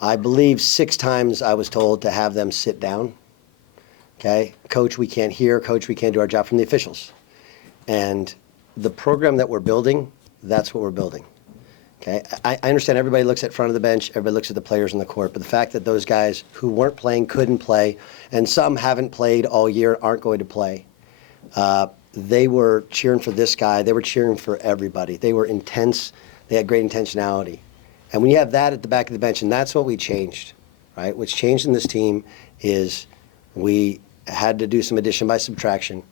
I believe 6 times I was told to have them sit down. Okay, coach, we can't hear. Coach, we can't do our job, from the officials. And the program that we're building, that's what we're building. Okay, I understand everybody looks at front of the bench, everybody looks at the players on the court, but the fact that those guys who weren't playing couldn't play, and some haven't played all year, aren't going to play. They were cheering for this guy. They were cheering for everybody. They were intense. They had great intentionality. And when you have that at the back of the bench, and that's what we changed, right? What's changed in this team is we had to do some addition by subtraction,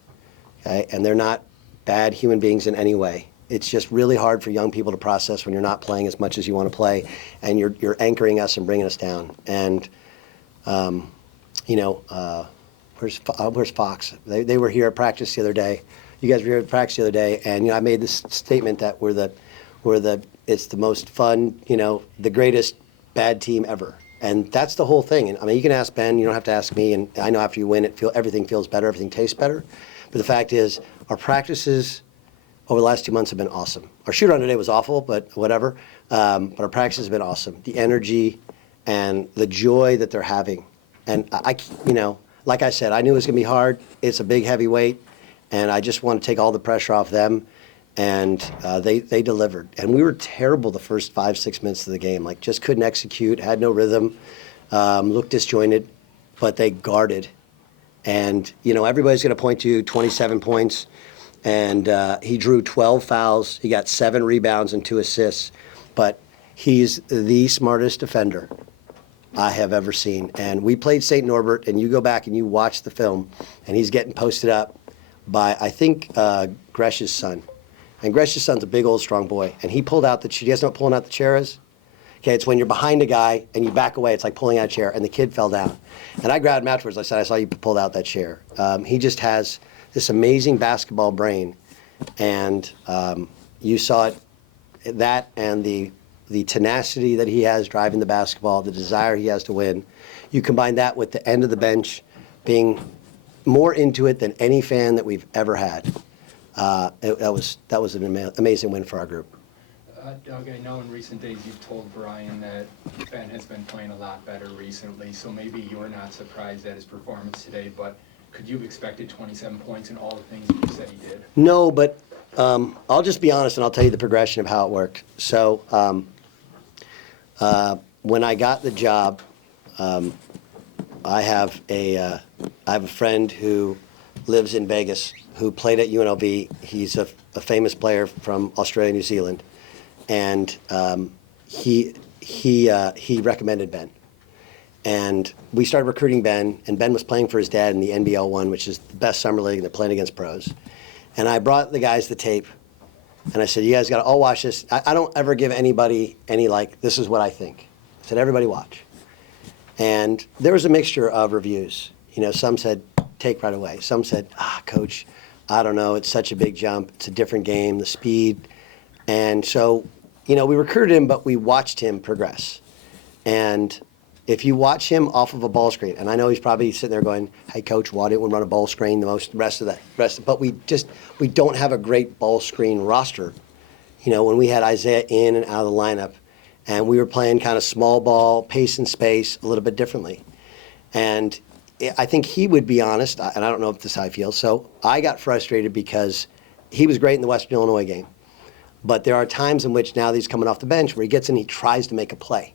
okay? And they're not bad human beings in any way. It's just really hard for young people to process when you're not playing as much as you want to play, and you're anchoring us and bringing us down. And, where's Fox? They were here at practice the other day. You guys were here at practice the other day, and I made this statement that it's the most fun, the greatest bad team ever. And that's the whole thing. And I mean, you can ask Ben, you don't have to ask me, and I know after you win, everything feels better, everything tastes better. But the fact is, our practices over the last 2 months have been awesome. Our shoot-around today was awful, but whatever. But our practices have been awesome. The energy and the joy that they're having. And like I said, I knew it was going to be hard. It's a big, heavy weight, and I just want to take all the pressure off them. And they delivered. And we were terrible the first 5-6 minutes of the game. Like, just couldn't execute, had no rhythm, looked disjointed, but they guarded. And, everybody's going to point to 27 points. And he drew 12 fouls. He got 7 rebounds and 2 assists. But he's the smartest defender I have ever seen. And we played St. Norbert, and you go back and you watch the film, and he's getting posted up by, I think, Gresh's son. And Gresh's son's a big, old, strong boy. And he pulled out the chair. You guys know what pulling out the chair is? Okay, it's when you're behind a guy and you back away. It's like pulling out a chair, and the kid fell down. And I grabbed him afterwards. I said, I saw you pulled out that chair. He just has this amazing basketball brain. And you saw it, that and the tenacity that he has driving the basketball, the desire he has to win. You combine that with the end of the bench being more into it than any fan that we've ever had. That was an amazing win for our group. Doug, I know in recent days you've told Brian that Ben has been playing a lot better recently, so maybe you're not surprised at his performance today, but could you have expected 27 points and all the things that you said he did? No, but I'll just be honest, and I'll tell you the progression of how it worked. So when I got the job, I have a friend who lives in Vegas who played at UNLV. He's a famous player from Australia, New Zealand, and he recommended Ben. And we started recruiting Ben, and Ben was playing for his dad in the NBL 1, which is the best summer league, and they're playing against pros. And I brought the guys the tape, and I said, you guys got to all watch this. I don't ever give anybody any, this is what I think. I said, everybody watch. And there was a mixture of reviews. Some said, take right away. Some said, coach, I don't know, it's such a big jump. It's a different game, the speed. And so, we recruited him, but we watched him progress. And if you watch him off of a ball screen, and I know he's probably sitting there going, hey, coach, why didn't we run a ball screen but we don't have a great ball screen roster. When we had Isaiah in and out of the lineup, and we were playing kind of small ball, pace and space a little bit differently. And I think he would be honest, and I don't know if this is how he feels. So I got frustrated because he was great in the Western Illinois game. But there are times in which now that he's coming off the bench where he gets in, he tries to make a play.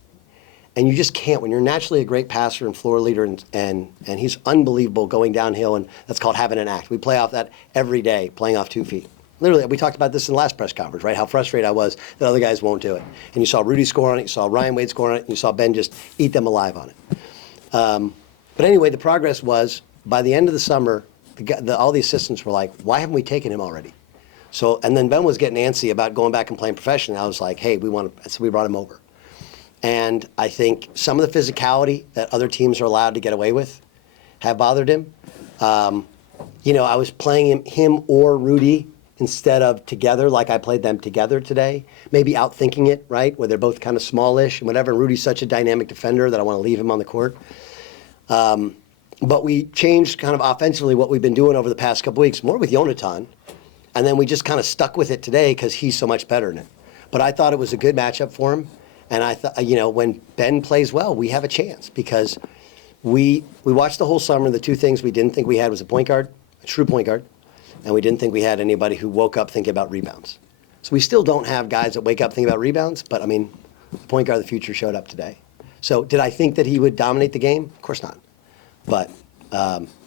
And you just can't. When you're naturally a great passer and floor leader, and he's unbelievable going downhill, and that's called having an act. We play off that every day, playing off 2 feet. Literally, we talked about this in the last press conference, right? How frustrated I was that other guys won't do it. And you saw Rudy score on it, you saw Ryan Wade score on it, and you saw Ben just eat them alive on it. But anyway, the progress was, by the end of the summer, all the assistants were like, why haven't we taken him already? So, and then Ben was getting antsy about going back and playing professionally. I was like, hey, so we brought him over. And I think some of the physicality that other teams are allowed to get away with have bothered him. I was playing him or Rudy instead of together, like I played them together today. Maybe outthinking it, right, where they're both kind of smallish and whatever. And Rudy's such a dynamic defender that I want to leave him on the court. But we changed kind of offensively what we've been doing over the past couple weeks, more with Yonatan. And then we just kind of stuck with it today because he's so much better in it. But I thought it was a good matchup for him. And I thought, when Ben plays well, we have a chance because we watched the whole summer. The two things we didn't think we had was a point guard, a true point guard, and we didn't think we had anybody who woke up thinking about rebounds. So we still don't have guys that wake up thinking about rebounds, but the point guard of the future showed up today. So did I think that he would dominate the game? Of course not. But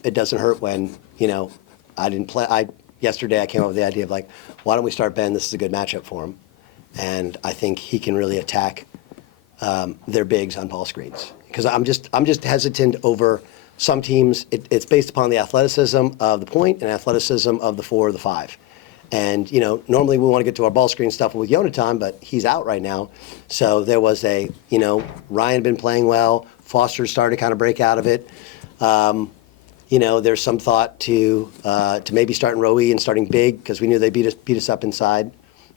it doesn't hurt when, I didn't play. Yesterday I came up with the idea of why don't we start Ben? This is a good matchup for him. And I think he can really attack their bigs on ball screens. Because I'm just hesitant over some teams. It's based upon the athleticism of the point and athleticism of the 4 or the 5. And, normally we want to get to our ball screen stuff with Yonatan, but he's out right now. So there was Ryan been playing well. Foster started to kind of break out of it. There's some thought to maybe starting Roe and starting big because we knew they beat us up inside.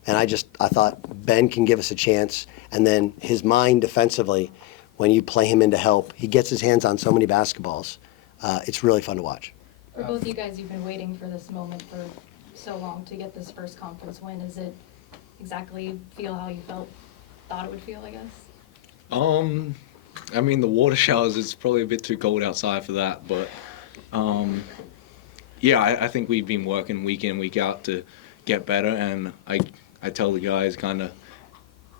And I thought Ben can give us a chance. And then his mind defensively, when you play him into help, he gets his hands on so many basketballs. It's really fun to watch. For both you guys, you've been waiting for this moment for so long to get this first conference win. Is it exactly feel how you thought it would feel, I guess? The water showers, it's probably a bit too cold outside for that, but I think we've been working week in, week out to get better, and I tell the guys kind of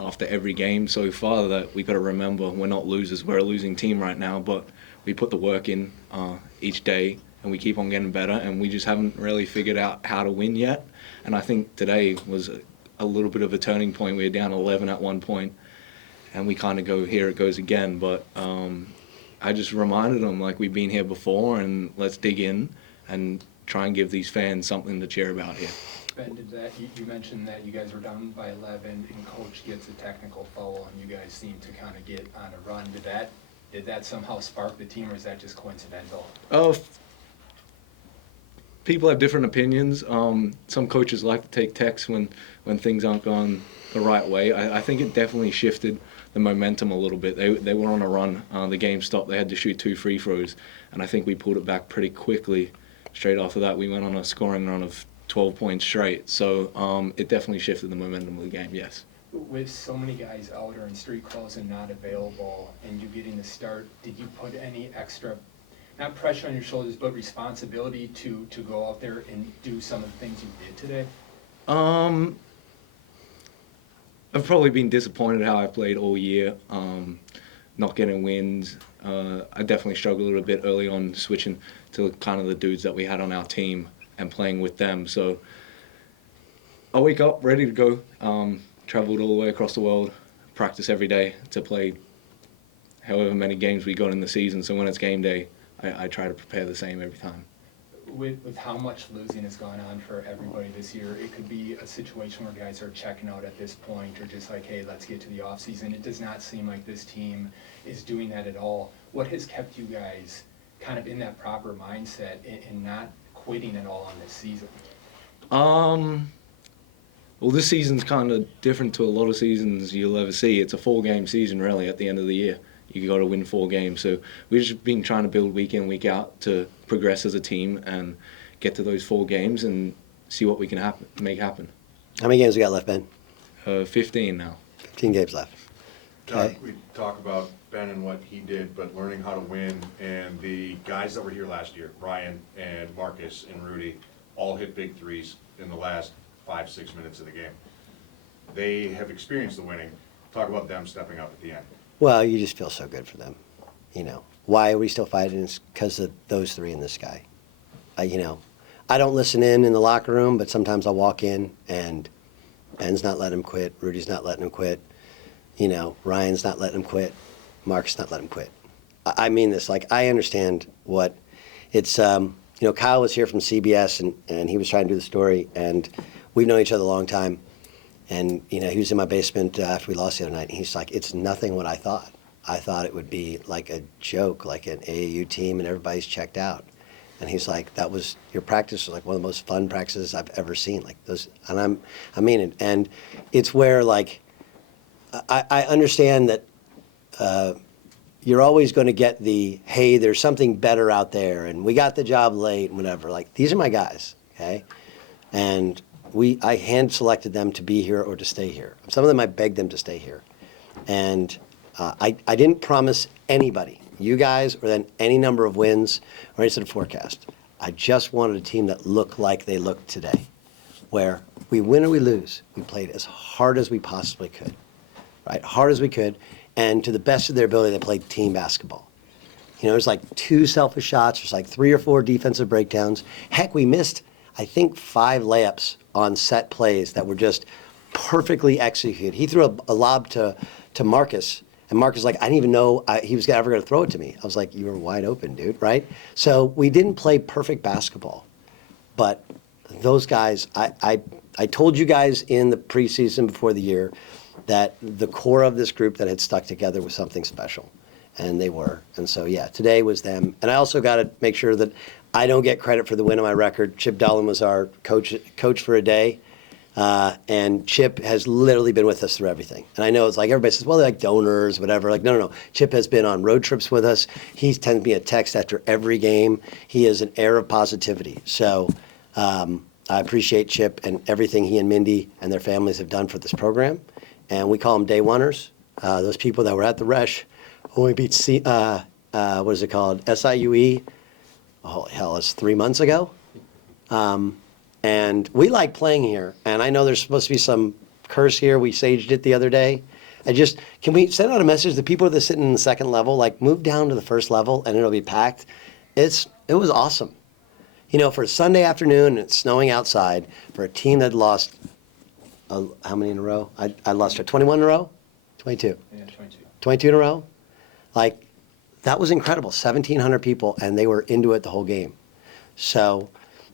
after every game so far that we got to remember we're not losers, we're a losing team right now, but we put the work in each day and we keep on getting better, and we just haven't really figured out how to win yet. And I think today was a little bit of a turning point. We were down 11 at one point, and we kind of go, here it goes again. But I just reminded them, we've been here before, and let's dig in and try and give these fans something to cheer about here. Ben, you mentioned that you guys were down by 11 and coach gets a technical foul and you guys seem to kind of get on a run. Did that somehow spark the team, or is that just coincidental? People have different opinions. Some coaches like to take techs when things aren't going the right way. I think it definitely shifted the momentum a little bit. They were on a run. The game stopped. They had to shoot 2 free throws, and I think we pulled it back pretty quickly. Straight after that, we went on a scoring run of 12 points straight. So it definitely shifted the momentum of the game, yes. With so many guys out or in street clothes and not available, and you getting the start, did you put any extra, not pressure on your shoulders, but responsibility to go out there and do some of the things you did today? I've probably been disappointed how I played all year, not getting wins. I definitely struggled a little bit early on switching to kind of the dudes that we had on our team and playing with them. So I wake up ready to go, traveled all the way across the world, practice every day to play however many games we got in the season. So when it's game day, I try to prepare the same every time. With how much losing has gone on for everybody this year, it could be a situation where guys are checking out at this point or just hey, let's get to the offseason. It does not seem like this team is doing that at all. What has kept you guys kind of in that proper mindset and not quitting at all on this season? Well, this season's kind of different to a lot of seasons you'll ever see. It's a 4-game season, really, at the end of the year. You got to win 4 games. So we've just been trying to build week in, week out to progress as a team and get to those 4 games and see what we can make happen. How many games we got left, Ben? 15 now. 15 games left. Okay. We talk about Ben and what he did, but learning how to win, and the guys that were here last year, Ryan and Marcus and Rudy, all hit big threes in the last 5-6 minutes of the game. They have experienced the winning. Talk about them stepping up at the end. Well, you just feel so good for them. Why are we still fighting? It's because of those 3 and this guy. I don't listen in the locker room, but sometimes I'll walk in and Ben's not letting him quit. Rudy's not letting him quit. Ryan's not letting him quit. Mark's not letting him quit. I mean this. I understand what it's. Kyle was here from CBS and he was trying to do the story, and we've known each other a long time. And, he was in my basement after we lost the other night. And he's like, it's nothing what I thought. I thought it would be like a joke, like an AAU team and everybody's checked out. And he's like, your practice was like one of the most fun practices I've ever seen. And I mean it. And it's where I understand that you're always going to get hey, there's something better out there. And we got the job late and whatever. These are my guys, okay? And I hand-selected them to be here or to stay here. Some of them I begged them to stay here. And I didn't promise anybody, you guys, or then any number of wins or any sort of forecast. I just wanted a team that looked like they looked today, where we win or we lose, we played as hard as we possibly could, right? Hard as we could, and to the best of their ability, they played team basketball. You know, there's like 2 selfish shots, there's like 3 or 4 defensive breakdowns. Heck, we missed, I think, 5 layups on set plays that were just perfectly executed. He threw a lob to Marcus, and Marcus was like, I didn't even know he was ever going to throw it to me. I was like, you were wide open, dude, right? So we didn't play perfect basketball, but those guys, I told you guys in the preseason before the year that the core of this group that had stuck together was something special, and they were. And so, yeah, today was them. And I also got to make sure that I don't get credit for the win on my record. Chip Dolan was our coach for a day, and Chip has literally been with us through everything. And I know it's like everybody says, well, they're like donors, whatever. Like, no. Chip has been on road trips with us. He sends me a text after every game. He is an air of positivity. So I appreciate Chip and everything he and Mindy and their families have done for this program. And we call them day oneers. Those people that were at the Resch when we beat what is it called? SIUE. Holy hell, it's 3 months ago. And we like playing here. And I know there's supposed to be some curse here. We saged it the other day. Can we send out a message to people that are sitting in the second level, like move down to the first level and it'll be packed. It was awesome. You know, for a Sunday afternoon, and it's snowing outside, for a team that lost, how many in a row? I lost 21 in a row? 22. Yeah, 22. 22 in a row? Like, that was incredible. 1,700 people, and they were into it the whole game. So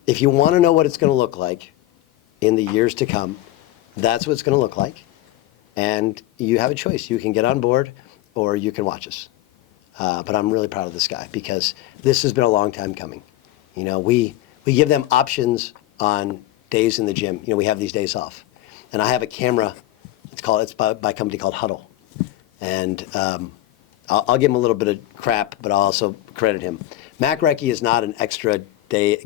if you want to know what it's going to look like in the years to come, that's what it's going to look like. And you have a choice. You can get on board, or you can watch us. But I'm really proud of this guy, because this has been a long time coming. You know, we give them options on days in the gym. You know, we have these days off. And I have a camera. It's by a company called Huddle. And I'll give him a little bit of crap, but I'll also credit him. Mac Recchi is not an extra day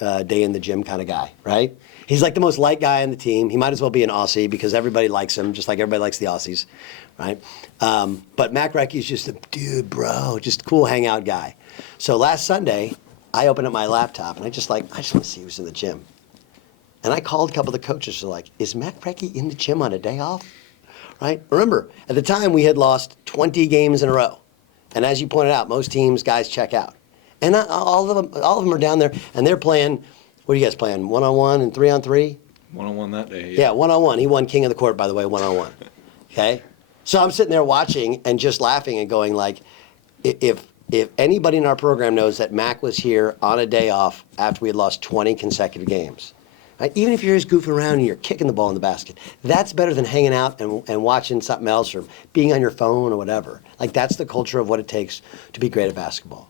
in the gym kind of guy, right? He's like the most liked guy on the team. He might as well be an Aussie because everybody likes him, just like everybody likes the Aussies, right? But Mac Recchi is just a dude, bro, just a cool hangout guy. So last Sunday, I opened up my laptop and I just want to see who's in the gym. And I called a couple of the coaches, like, is Mac Recchi in the gym on a day off? Right? Remember, at the time we had lost 20 games in a row. And as you pointed out, most teams, guys check out. And all of them are down there, and they're playing, what are you guys playing, 1-on-1 and 3-on-3? 1-on-1 that day. Yeah, 1-on-1. He won King of the Court, by the way, 1-on-1. Okay? So I'm sitting there watching and just laughing and going like, if anybody in our program knows that Mac was here on a day off after we had lost 20 consecutive games, right? Even if you're just goofing around and you're kicking the ball in the basket, that's better than hanging out and watching something else or being on your phone or whatever. Like, that's the culture of what it takes to be great at basketball.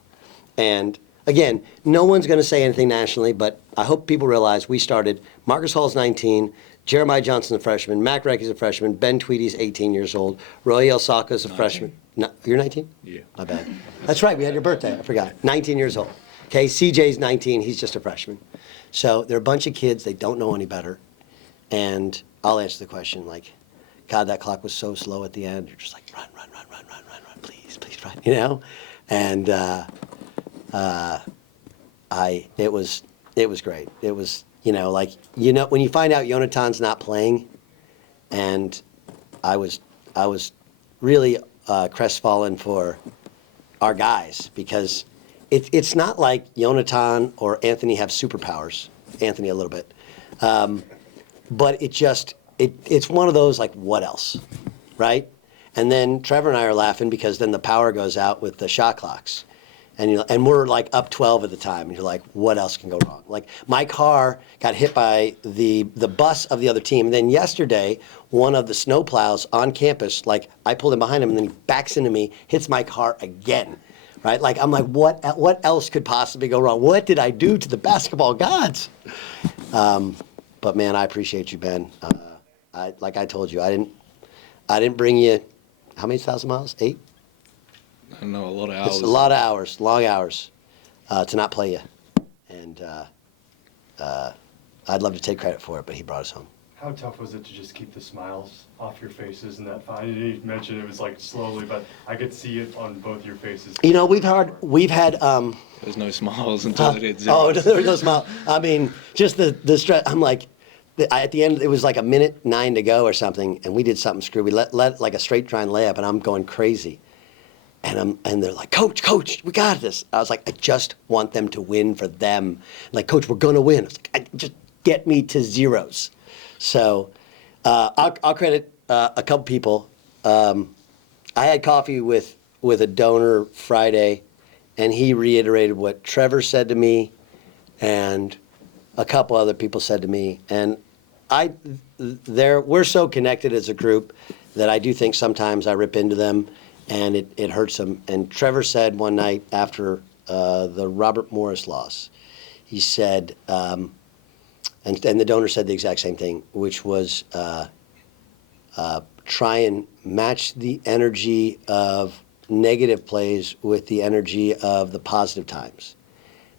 And again, no one's going to say anything nationally, but I hope people realize we started. Marcus Hall's 19, Jeremiah Johnson's a freshman, Mac Recchi's a freshman, Ben Tweedy's 18 years old, Roy Elsaka's a 19. Freshman. No, you're 19? Yeah. My bad. That's right, we had your birthday, I forgot. 19 years old. Okay, CJ's 19, he's just a freshman. So they're a bunch of kids, they don't know any better. And I'll answer the question like, God, that clock was so slow at the end. You're just like, run, please, run, you know? And it was great. It was, when you find out Yonatan's not playing, and I was really crestfallen for our guys, because it's not like Yonatan or Anthony have superpowers. Anthony a little bit, but it's one of those like, what else, right? And then Trevor and I are laughing because then the power goes out with the shot clocks. And we're like up 12 at the time, and you're like, what else can go wrong? Like, my car got hit by the bus of the other team. And then yesterday, one of the snowplows on campus, like, I pulled him behind him, and then he backs into me, hits my car again, right? Like, I'm like, what else could possibly go wrong? What did I do to the basketball gods? But man, I appreciate you, Ben. Like I told you, I didn't bring you, how many thousand miles? 8? I know, a lot of hours. It's a lot of hours, long hours, to not play you. And I'd love to take credit for it, but he brought us home. How tough was it to just keep the smiles off your faces in that final? You mentioned it was like slowly, but I could see it on both your faces. You know, we've had There's no smiles until it hit oh, zero. there was no smile. I mean, just the stress. I'm like, at the end, it was like a minute 9 to go or something, and we did something screwy. We let like a straight try and layup, and I'm going crazy. And they're like, Coach, we got this. I was like, I just want them to win for them. Like, Coach, we're gonna win. I was like, just get me to zeros. So I'll credit a couple people. I had coffee with a donor Friday, and he reiterated what Trevor said to me, and a couple other people said to me. And we're so connected as a group that I do think sometimes I rip into them, and it hurts them. And Trevor said one night after the Robert Morris loss, he said, and the donor said the exact same thing, which was try and match the energy of negative plays with the energy of the positive times.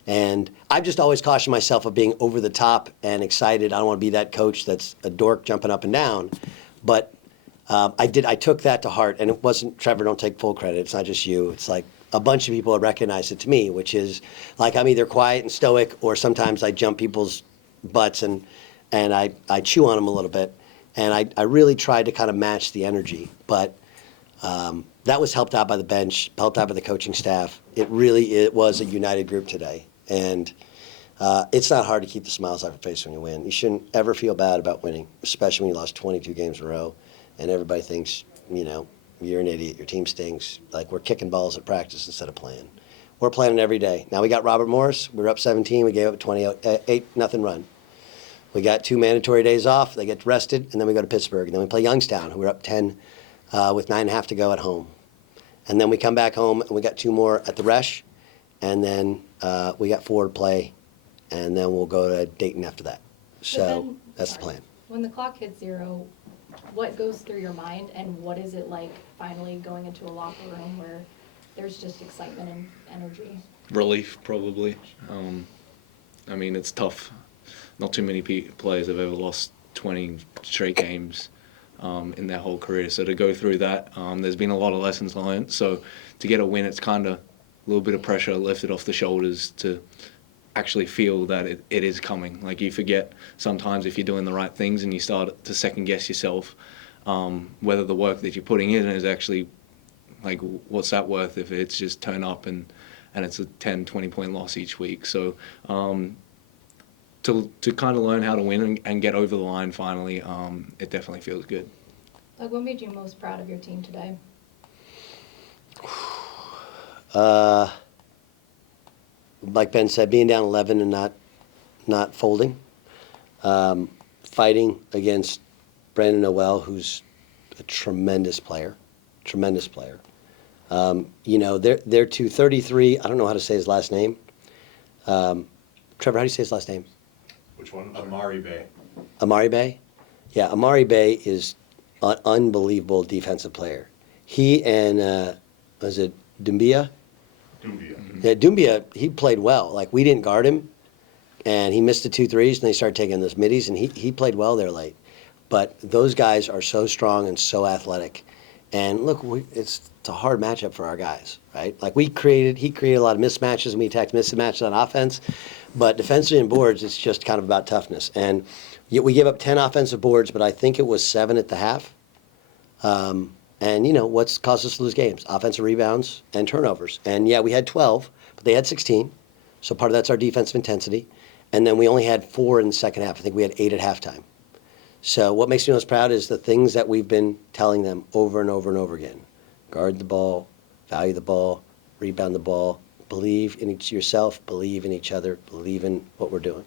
And I've just always cautioned myself of being over the top and excited. I don't want to be that coach that's a dork jumping up and down. But I took that to heart, and it wasn't, Trevor, don't take full credit. It's not just you. It's like a bunch of people have recognized it to me, which is like I'm either quiet and stoic, or sometimes I jump people's butts and I chew on them a little bit. And I really tried to kind of match the energy. But that was helped out by the bench, helped out by the coaching staff. It was a united group today. And it's not hard to keep the smiles off your face when you win. You shouldn't ever feel bad about winning, especially when you lost 22 games in a row and everybody thinks, you're an idiot, your team stinks. Like, we're kicking balls at practice instead of playing. We're playing every day. Now we got Robert Morris. We were up 17. We gave up a 28-0 run. We got 2 mandatory days off. They get rested, and then we go to Pittsburgh. And then we play Youngstown, who were up 10 with 9.5 to go at home. And then we come back home, and we got 2 more at the Resch. And then we got 4 to play, and then we'll go to Dayton after that. So that's the plan. When the clock hits 0, what goes through your mind, and what is it like finally going into a locker room where there's just excitement and energy? Relief, probably. I mean, it's tough. Not too many players have ever lost 20 straight games in their whole career. So to go through that, there's been a lot of lessons learned. So to get a win, it's kind of a little bit of pressure lifted off the shoulders to actually feel that it is coming. Like, you forget sometimes if you're doing the right things and you start to second guess yourself, whether the work that you're putting in is actually, like, what's that worth if it's just turn up and it's a 10, 20-point loss each week. So to kind of learn how to win and get over the line finally, it definitely feels good. Doug, what made you most proud of your team today? Like Ben said, being down 11 and not folding, fighting against Brandon Noel, who's a tremendous player. They're 233. I don't know how to say his last name. Trevor, how do you say his last name? Which one? Amari Bay. Amari Bay? Yeah, Amari Bay is an unbelievable defensive player. He and, was it Dumbia? Dumbia. Yeah, Dumbia, he played well. Like, we didn't guard him, and he missed the 2 threes, and they started taking those middies, and he played well there late. But those guys are so strong and so athletic. And look, it's a hard matchup for our guys, right? Like, he created a lot of mismatches, and we attacked mismatches on offense. But defensively and boards, it's just kind of about toughness. And we gave up 10 offensive boards, but I think it was 7 at the half. And what's caused us to lose games? Offensive rebounds and turnovers. And yeah, we had 12, but they had 16. So part of that's our defensive intensity. And then we only had 4 in the second half. I think we had 8 at halftime. So what makes me most proud is the things that we've been telling them over and over and over again. Guard the ball, value the ball, rebound the ball, believe in yourself, believe in each other, believe in what we're doing.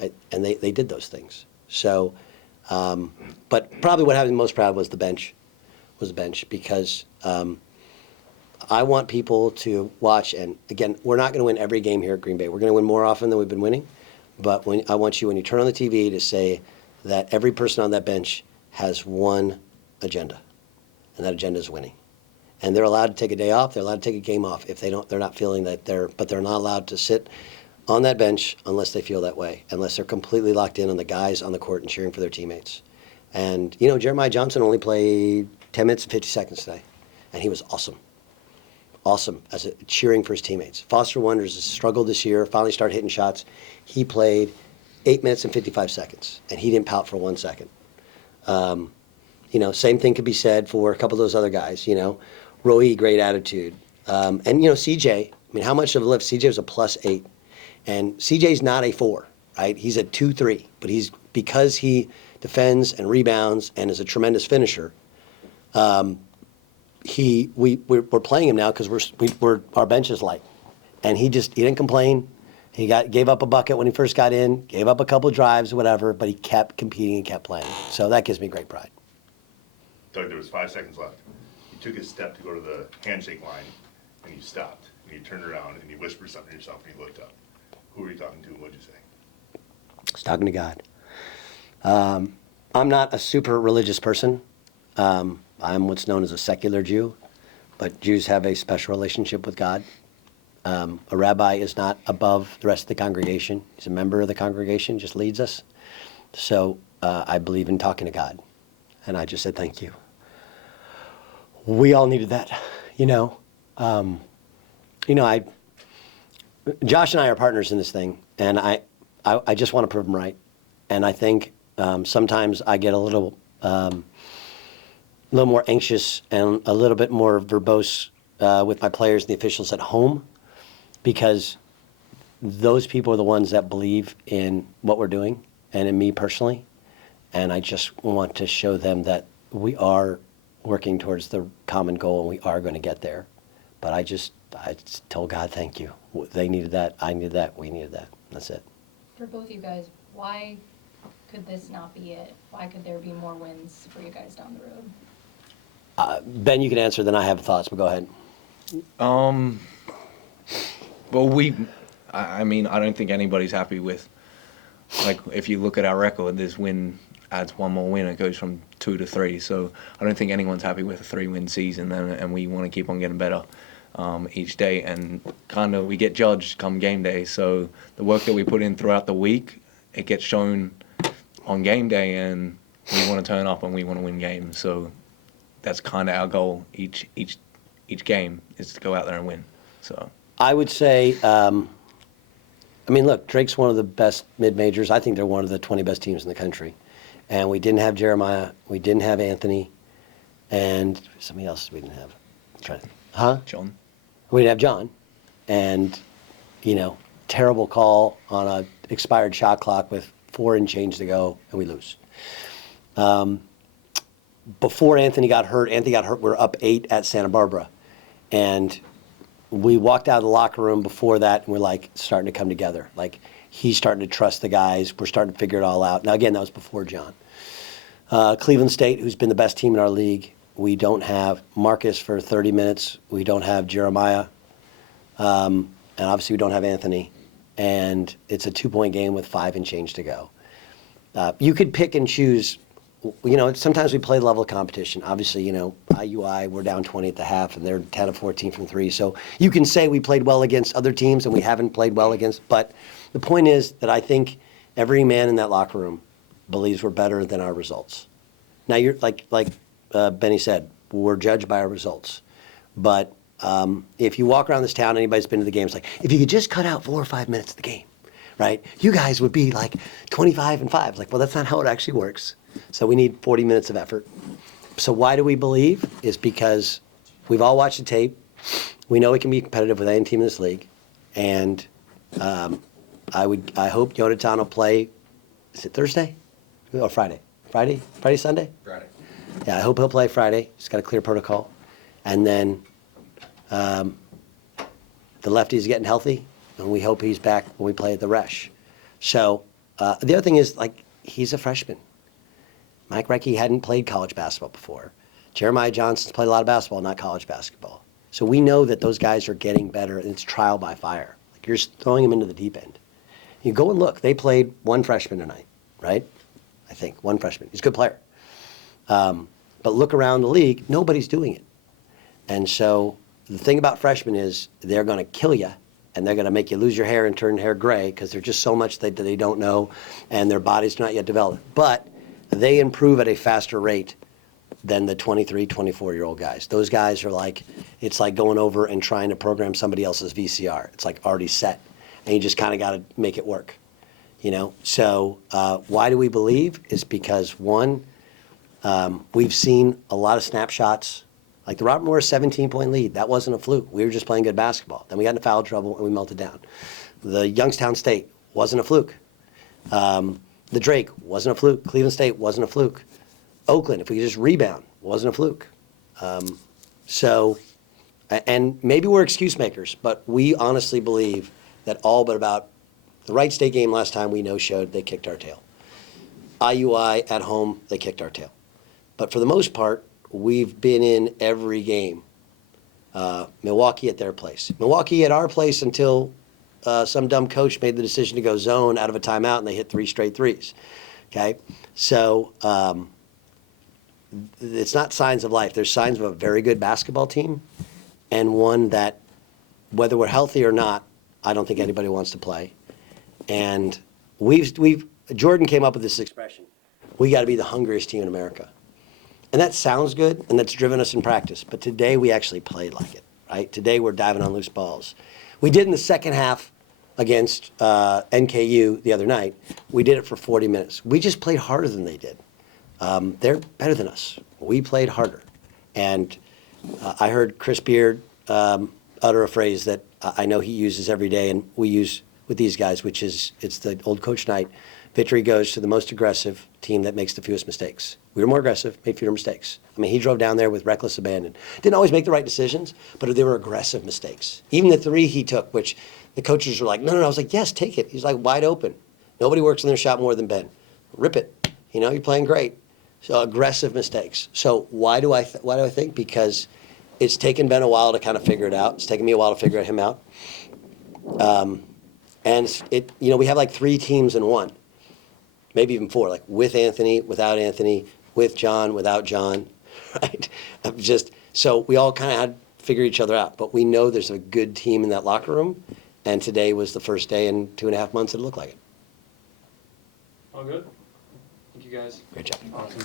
Right? And they did those things. So, but probably what had me most proud was the bench. Because I want people to watch, and again, we're not going to win every game here at Green Bay. We're going to win more often than we've been winning, but I want you, when you turn on the TV, to say that every person on that bench has one agenda, and that agenda is winning. And they're allowed to take a day off. They're allowed to take a game off if they're not feeling that but they're not allowed to sit on that bench unless they feel that way, unless they're completely locked in on the guys on the court and cheering for their teammates. And, Jeremiah Johnson only played 10 minutes and 50 seconds today, and he was awesome. Awesome as cheering for his teammates. Foster Wonders has struggled this year, finally started hitting shots. He played 8 minutes and 55 seconds, and he didn't pout for 1 second. Same thing could be said for a couple of those other guys. Roy, great attitude. And, CJ, how much of a lift? CJ was a +8. And CJ's not a 4, right? He's a 2-3. But because he defends and rebounds and is a tremendous finisher, we're playing him now because our bench is light. And he didn't complain. He gave up a bucket when he first got in, gave up a couple of drives, whatever, but he kept competing and kept playing. So that gives me great pride. Doug, there was 5 seconds left. You took a step to go to the handshake line, and you stopped. And you turned around, and you whispered something to yourself, and you looked up. Who were you talking to, and what did you say? I was talking to God. I'm not a super religious person. I'm what's known as a secular Jew, but Jews have a special relationship with God. A rabbi is not above the rest of the congregation. He's a member of the congregation, just leads us. So I believe in talking to God. And I just said, thank you. We all needed that, Josh and I are partners in this thing, and I just want to prove him right. And I think sometimes I get a little more anxious and a little bit more verbose with my players and the officials at home, because those people are the ones that believe in what we're doing and in me personally. And I just want to show them that we are working towards the common goal and we are going to get there. But I just told God, thank you. They needed that. I needed that. We needed that. That's it. For both you guys, why could this not be it? Why could there be more wins for you guys down the road? Ben, you can answer, then I have thoughts, but go ahead. Well, I don't think anybody's happy with, if you look at our record, this win adds one more win. It goes from 2 to 3. So I don't think anyone's happy with a 3-win season, and we want to keep on getting better each day. And kind of we get judged come game day. So the work that we put in throughout the week, it gets shown on game day, and we want to turn up and we want to win games. So that's kind of our goal each game, is to go out there and win. So I would say, look, Drake's one of the best mid-majors. I think they're one of the 20 best teams in the country. And we didn't have Jeremiah. We didn't have Anthony. And somebody else we didn't have. John. We didn't have John. And, terrible call on a expired shot clock with 4 and change to go, and we lose. Before Anthony got hurt, we're up 8 at Santa Barbara. And we walked out of the locker room before that, and we're starting to come together. He's starting to trust the guys. We're starting to figure it all out. Now, again, that was before John. Cleveland State, who's been the best team in our league, we don't have Marcus for 30 minutes. We don't have Jeremiah. And obviously we don't have Anthony. And it's a 2-point game with 5 and change to go. You could pick and choose. Sometimes we play level of competition. Obviously, IUI, we're down 20 at the half, and they're 10 of 14 from 3. So you can say we played well against other teams and we haven't played well against. But the point is that I think every man in that locker room believes we're better than our results. Now, you're like Benny said, we're judged by our results. But if you walk around this town, anybody's been to the games, if you could just cut out 4 or 5 minutes of the game, right? You guys would be 25 and 5. Well, that's not how it actually works. So we need 40 minutes of effort. So why do we believe? Is because we've all watched the tape. We know we can be competitive with any team in this league. And I hope Jonathan will play, is it Thursday or Friday? Friday, Sunday? Friday. Yeah, I hope he'll play Friday. He's got a clear protocol. And then the lefty's getting healthy, and we hope he's back when we play at the Resch. So the other thing is, he's a freshman. Mike Recchi hadn't played college basketball before. Jeremiah Johnson's played a lot of basketball, not college basketball. So we know that those guys are getting better, and it's trial by fire. You're just throwing them into the deep end. You go and look. They played 1 freshman tonight, right? I think 1 freshman. He's a good player. But look around the league, nobody's doing it. And so the thing about freshmen is they're going to kill you, and they're going to make you lose your hair and turn hair gray because there's just so much that they don't know, and their body's not yet developed. But they improve at a faster rate than the 23, 24-year-old guys. Those guys are like, it's like going over and trying to program somebody else's VCR. It's like already set, and you just kind of got to make it work, you know? So why do we believe? Is because, one, we've seen a lot of snapshots. Like the Robert Morris 17-point lead, that wasn't a fluke. We were just playing good basketball. Then we got into foul trouble, and we melted down. The Youngstown State wasn't a fluke. The Drake wasn't a fluke. Cleveland State wasn't a fluke. Oakland, if we could just rebound, wasn't a fluke. And maybe we're excuse makers, but we honestly believe that all but about the Wright State game last time we know showed they kicked our tail. IUI at home, they kicked our tail. But for the most part, we've been in every game. Milwaukee at their place. Milwaukee at our place until some dumb coach made the decision to go zone out of a timeout and they hit 3 straight threes. Okay? So it's not signs of life. There's signs of a very good basketball team and one that, whether we're healthy or not, I don't think anybody wants to play. And Jordan came up with this expression, we got to be the hungriest team in America. And that sounds good, and that's driven us in practice. But today we actually played like it, right? Today we're diving on loose balls. We did in the second half against NKU the other night. We did it for 40 minutes. We just played harder than they did. They're better than us. We played harder. And I heard Chris Beard utter a phrase that I know he uses every day and we use with these guys, which is, it's the old coach night. Victory goes to the most aggressive team that makes the fewest mistakes. We were more aggressive, made fewer mistakes. I mean, he drove down there with reckless abandon. Didn't always make the right decisions, but they were aggressive mistakes. Even the 3 he took, which the coaches were like, no. I was like, yes, take it. He's like wide open. Nobody works in their shot more than Ben. Rip it. You know, you're playing great. So aggressive mistakes. So why do I think? Because it's taken Ben a while to kind of figure it out. It's taken me a while to figure him out. And we have like 3 teams in one. Maybe even 4, like with Anthony, without Anthony, with John, without John, right? So we all kind of had to figure each other out. But we know there's a good team in that locker room, and today was the first day in 2.5 months that it looked like it. All good? Thank you, guys. Great job. Awesome.